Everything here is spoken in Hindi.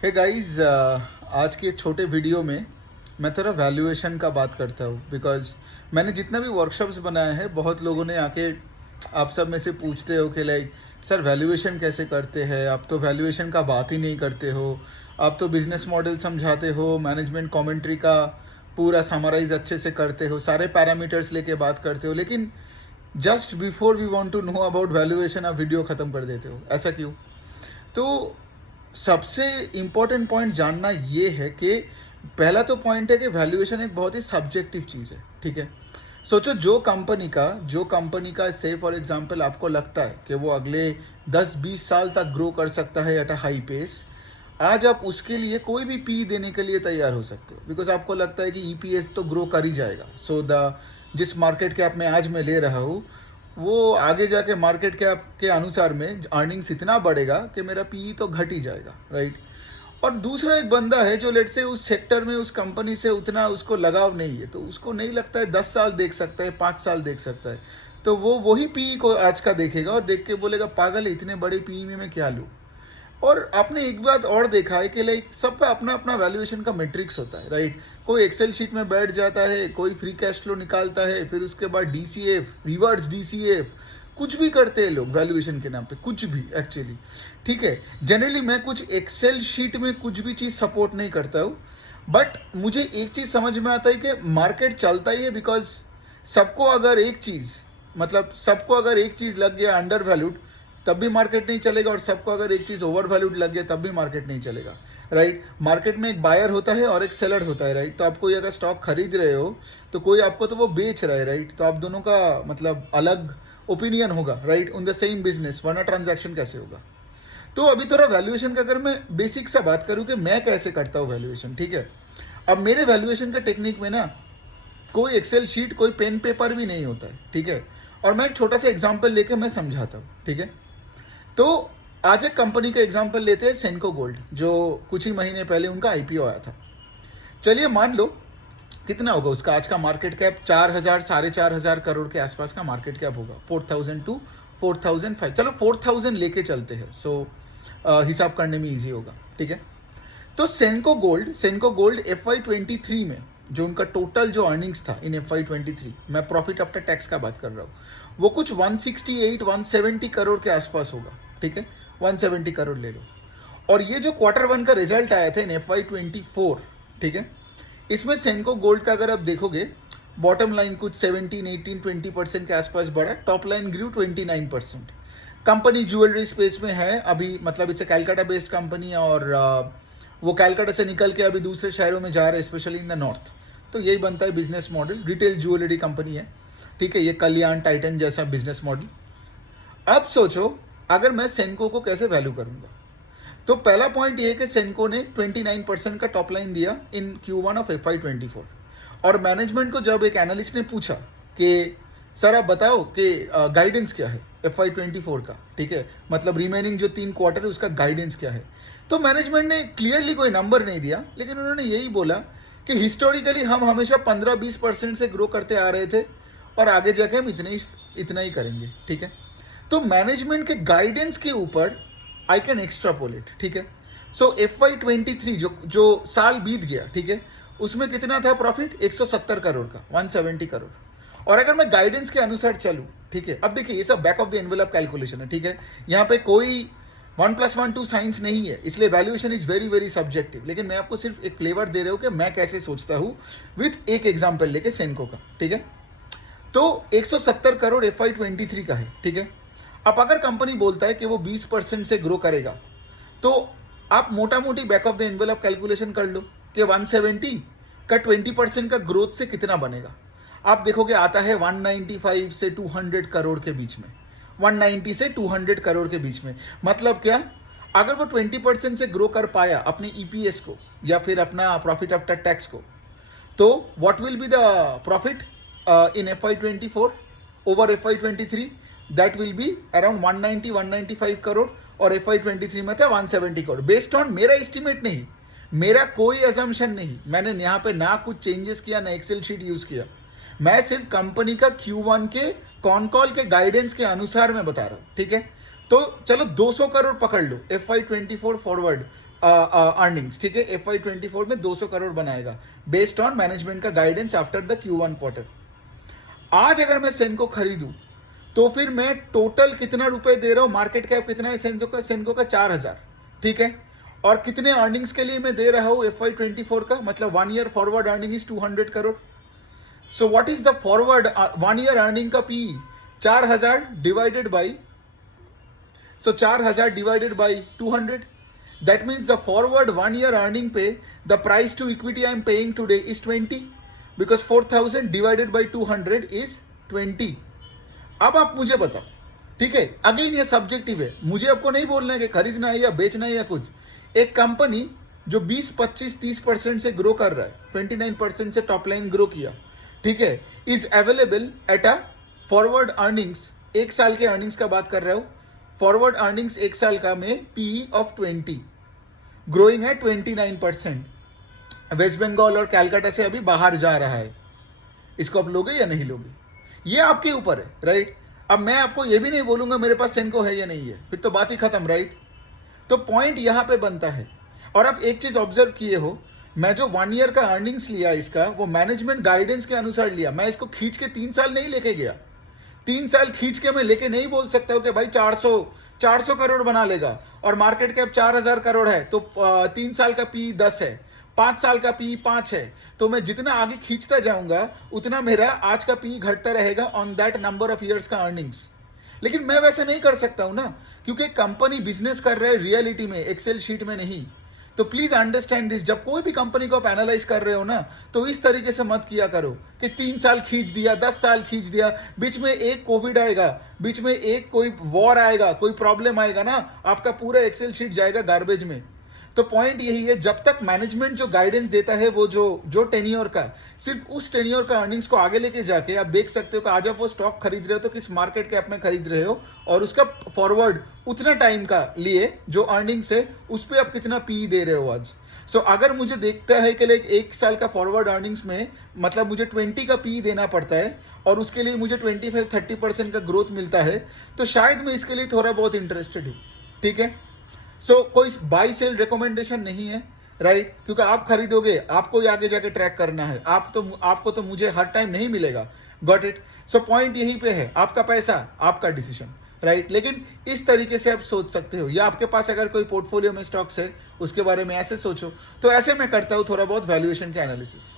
हे गाइस, आज के छोटे वीडियो में मैं थोड़ा वैल्यूएशन का बात करता हूँ बिकॉज मैंने जितना भी वर्कशॉप्स बनाए हैं बहुत लोगों ने आके आप सब में से पूछते हो कि लाइक सर वैल्यूएशन कैसे करते हैं। आप तो वैल्यूएशन का बात ही नहीं करते हो, आप तो बिजनेस मॉडल समझाते हो, मैनेजमेंट कमेंट्री का पूरा समराइज अच्छे से करते हो, सारे पैरामीटर्स लेके बात करते हो, लेकिन just before we want to know about valuation आप वीडियो ख़त्म कर देते हो। ऐसा क्यों? तो सबसे इम्पोर्टेंट पॉइंट जानना ये है कि पहला तो पॉइंट है कि वैल्यूएशन एक बहुत ही सब्जेक्टिव चीज़ है। ठीक है, सोचो जो कंपनी का से फॉर एग्जांपल आपको लगता है कि वो अगले 10-20 साल तक ग्रो कर सकता है एट अ हाई पेस, आज आप उसके लिए कोई भी पी देने के लिए तैयार हो सकते हो बिकॉज आपको लगता है कि ईपीएस तो ग्रो कर ही जाएगा। सो द जिस मार्केट कैप में आज मैं ले रहा हूँ वो आगे जाके मार्केट कैप के अनुसार में अर्निंग्स इतना बढ़ेगा कि मेरा पीई तो घट ही जाएगा, राइट। और दूसरा एक बंदा है जो लेट से उस सेक्टर में उस कंपनी से उतना उसको लगाव नहीं है, तो उसको नहीं लगता है 10 साल देख सकता है, 5 साल देख सकता है, तो वो वही पीई को आज का देखेगा और देख के बोलेगा पागल है, इतने बड़े पीई में मैं क्या लूँ। और आपने एक बात और देखा है कि लाइक सबका अपना अपना वैल्यूएशन का मैट्रिक्स होता है, राइट। कोई एक्सेल शीट में बैठ जाता है, कोई फ्री कैश फ्लो निकालता है, फिर उसके बाद डीसीएफ, रिवर्स डीसीएफ, कुछ भी करते हैं लोग वैल्यूएशन के नाम पे, कुछ भी एक्चुअली। ठीक है, जनरली मैं कुछ एक्सेल शीट में कुछ भी चीज़ सपोर्ट नहीं करता हूँ, बट मुझे एक चीज़ समझ में आता है कि मार्केट चलता ही है बिकॉज सबको अगर एक चीज़ लग गया अंडर वैल्यूड तब भी मार्केट नहीं चलेगा, और सबको अगर एक चीज़ ओवर वैल्यूड लग गया तब भी मार्केट नहीं चलेगा, राइट। मार्केट में एक बायर होता है और एक सेलर होता है, राइट। तो आप कोई अगर स्टॉक खरीद रहे हो तो कोई आपको तो वो बेच रहा है, राइट। तो आप दोनों का मतलब अलग ओपिनियन होगा, right, on the same business, वरना ट्रांजैक्शन कैसे होगा। तो अभी थोड़ा वैल्यूएशन का अगर मैं बेसिक सा बात करूँ कि मैं कैसे करता हूँ वैल्यूएशन, ठीक है। अब मेरे वैल्यूएशन का टेक्निक में ना कोई एक्सेल शीट, कोई पेन पेपर भी नहीं होता है, ठीक है। और मैं एक छोटा सा एग्जांपल लेके मैं समझाता हूँ, ठीक है। तो आज एक कंपनी का एग्जांपल लेते हैं, सेनको गोल्ड, जो कुछ ही महीने पहले उनका आईपीओ आया था। चलिए मान लो कितना होगा उसका आज का मार्केट कैप, 4,000 4,500 करोड़ के आसपास का मार्केट कैप होगा, 4,000 टू 4,005, चलो 4,000 लेके चलते हैं, सो हिसाब करने में इजी होगा, ठीक है। तो सेनको गोल्ड FY23 में जो उनका टोटल जो अर्निंग्स था इन FY23, मैं प्रॉफिट आफ्टर टैक्स का बात कर रहा हूँ, वो कुछ 168-170 करोड़ के आसपास होगा, ठीक है। 170 करोड़ ले लो। और ये जो Q1 का रिजल्ट आया था इन FY24, ठीक है, इसमें सेनको गोल्ड का अगर आप देखोगे बॉटम लाइन कुछ 17-18-20% के आसपास बढ़ा, टॉप लाइन ग्रू 29%। कंपनी ज्वेलरी स्पेस में है अभी, मतलब इसे कैलकाटा बेस्ड कंपनी, और वो कैलकाटा से निकल के अभी दूसरे शहरों में जा रहे हैं, स्पेशली इन द नॉर्थ। तो यही बनता है business model, retail jewellery company है, ठीक है, ये कल्याण टाइटन जैसा बिजनेस मॉडल। अब सोचो अगर मैं सेनको को कैसे वैल्यू करूंगा, तो पहला पॉइंट ये है कि सेनको ने 29% का टॉप लाइन दिया इन Q1 ऑफ FY24। और मैनेजमेंट को जब एक एनालिस्ट ने पूछा कि सर आप बताओ कि गाइडेंस क्या है FY24 का, ठीक है, मतलब रिमेनिंग जो 3 क्वार्टर है उसका गाइडेंस क्या है, तो मैनेजमेंट ने क्लियरली कोई नंबर नहीं दिया, लेकिन उन्होंने यही बोला कि हिस्टोरिकली हम हमेशा 15-20% से ग्रो करते आ रहे थे और आगे जाके हम इतना ही करेंगे, ठीक है। तो मैनेजमेंट के गाइडेंस के ऊपर आई कैन एक्स्ट्रापोलेट, ठीक है। सो FY23 जो साल बीत गया, ठीक है, उसमें कितना था प्रॉफिट, 170 करोड़ का, 170 करोड़। और अगर मैं गाइडेंस के अनुसार चलूं, ठीक है, अब देखिए ये सब back of the envelope calculation है, ठीक है, यहाँ पे कोई 1+1 2 साइंस नहीं है, इसलिए valuation is very very subjective, लेकिन मैं आपको सिर्फ एक फ्लेवर दे रहा हूँ कि मैं कैसे सोचता हूँ विथ एक एग्जाम्पल लेके सेनको का, ठीक है। तो 170 करोड़ FY23 का है, ठीक है। अब अगर कंपनी बोलता है कि वो 20% से ग्रो करेगा, तो आप मोटा मोटी back of the envelope calculation कर लो कि 170 का 20% का ग्रोथ से कितना बनेगा। आप देखोगे आता है 195 से 200 करोड़ के बीच में, 190 से 200 करोड़ के बीच में। मतलब क्या, अगर वो 20% से ग्रो कर पाया अपने ईपीएस को या फिर अपना प्रॉफिट आफ्टर टैक्स को, तो what will be the profit in FY24 over FY23, that will be around 190-195 crore, और FY23 में था 170 करोड़। बेस्ड ऑन मेरा एस्टिमेट नहीं, मेरा कोई असम्पशन नहीं, मैंने यहाँ पे ना कुछ चेंजेस किया ना एक्सेल शीट यूज किया, मैं सिर्फ कंपनी का Q1 के कॉन कॉल के गाइडेंस के अनुसार मैं बता रहा हूँ, ठीक है। तो चलो 200 करोड़ पकड़ लो FY24 फॉरवर्ड, अर्निंग्स, ठीक है, FY24 में 200 करोड़ बनाएगा बेस्ड ऑन मैनेजमेंट का guidance after the Q1 quarter. आज अगर मैं सेनको खरीदूं तो फिर मैं टोटल कितना रुपए दे रहा हूं, मार्केट कैप कितना है सेनको का 4000, ठीक है, और कितने अर्निंग्स के लिए मैं दे रहा हूं FY24 का, मतलब 1 year forward earning is 200 crore. So what is the forward 1 year earning का P? 4000 divided by, so 4000 divided by 200, that means the forward 1 year earning pay, the price to equity I am paying today is 20, because 4000 divided by 200 is 20। अब आप मुझे बताओ, ठीक है, अगेन ये सब्जेक्टिव है, मुझे आपको नहीं बोलना है कि खरीदना है या बेचना है या कुछ। एक कंपनी जो 20, 25, 30% से ग्रो कर रहा है, 29% से टॉप लाइन ग्रो किया, ठीक है, is available at a forward earnings, एक साल के अर्निंग्स का बात कर रहा हूं, फॉरवर्ड अर्निंग्स एक साल का में पीई ऑफ 20, ग्रोइंग है 29%, वेस्ट बंगाल और कैलकाटा से अभी बाहर जा रहा है। इसको आप लोगे या नहीं लोगे, ये आपके ऊपर है, राइट। अब मैं आपको ये भी नहीं बोलूंगा मेरे पास सेनको है या नहीं है, फिर तो बात ही खत्म, राइट। तो पॉइंट यहां पे बनता है। और आप एक चीज ऑब्जर्व किए हो, मैं जो 1 ईयर का अर्निंग्स लिया इसका, वो मैनेजमेंट गाइडेंस के अनुसार लिया, मैं इसको खींच के 3 साल नहीं लेके गया। 3 साल खींच के मैं लेके नहीं बोल सकता हूं कि भाई 400 करोड़ बना लेगा और मार्केट कैप 4000 करोड़ है, तो 3 साल का पी 10 है, 5 साल का पी 5 है, तो मैं जितना आगे खींचता जाऊंगा उतना मेरा आज का पी घटता रहेगा on that number of years का अर्निंग्स। लेकिन मैं वैसे नहीं कर सकता हूं ना, क्योंकि कंपनी बिजनेस कर रहा है रियलिटी में, एक्सेल शीट में नहीं। तो प्लीज अंडरस्टैंड दिस, जब कोई भी कंपनी को आप एनालाइज कर रहे हो ना, तो इस तरीके से मत किया करो कि 3 साल खींच दिया, 10 साल खींच दिया, बीच में एक कोविड आएगा, बीच में एक कोई वॉर आएगा, कोई प्रॉब्लम आएगा ना, आपका पूरा एक्सेल शीट जाएगा गार्बेज में। तो पॉइंट यही है, जब तक मैनेजमेंट जो गाइडेंस देता है वो जो टेन्योर का, सिर्फ उस टेन्योर का अर्निंग्स को आगे लेके जाके आप देख सकते हो कि आज आप वो स्टॉक खरीद रहे हो तो किस मार्केट कैप में खरीद रहे हो, और उसका फॉरवर्ड उतना टाइम का लिए जो अर्निंग्स है उस पर आप कितना पी दे रहे हो आज। सो अगर मुझे देखता है कि लाइक 1 साल का फॉरवर्ड अर्निंग्स में मतलब मुझे 20 का पी देना पड़ता है और उसके लिए मुझे 25-30% का ग्रोथ मिलता है, तो शायद मैं इसके लिए थोड़ा बहुत इंटरेस्टेड हूँ, ठीक है। सो कोई बाई सेल रिकमेंडेशन नहीं है, राइट, क्योंकि आप खरीदोगे, आपको ही आगे जाके ट्रैक करना है, आपको तो मुझे हर टाइम नहीं मिलेगा, गॉट इट। सो पॉइंट यहीं पे है, आपका पैसा आपका डिसीजन, राइट। लेकिन इस तरीके से आप सोच सकते हो, या आपके पास अगर कोई पोर्टफोलियो में स्टॉक्स है उसके बारे में ऐसे सोचो, तो ऐसे मैं करता हूँ थोड़ा बहुत वैल्यूएशन के एनालिसिस।